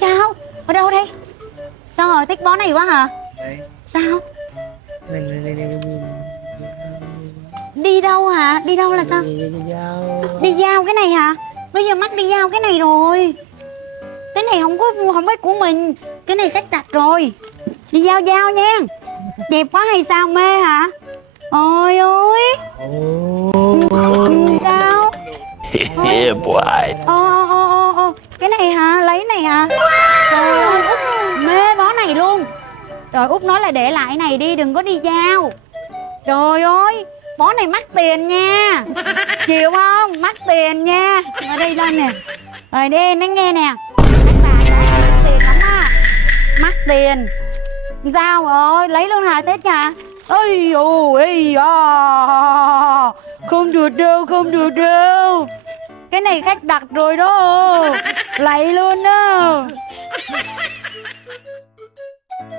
Chào, ở đâu đây? Sao rồi, thích món này quá hả? Đấy. Sao? Mình Đi đâu hả? Đi đâu là sao? Đi giao cái này hả? Bây giờ mắc đi giao cái này rồi. Cái này không phải của mình. Cái này khách đặt rồi. Đi giao giao nha. Đẹp quá hay sao, mê hả? Ôi ôi. Sao? Yeah, boy. Cái này hả? Lấy này hả? Trời ơi, Út mê món này luôn. Rồi Út nói là để lại cái này đi, đừng có đi giao. Trời ơi, món này mắc tiền nha. Chịu không? Mắc tiền nha. Ở đây lên nè. Rồi đi, nó nghe nè. Các bà mắc tiền lắm á. Mắc tiền. Sao rồi, lấy luôn hả Tết hả? Ây ôi, không được đâu, không được đâu. Cái này khách đặt rồi đó. Lấy luôn đó.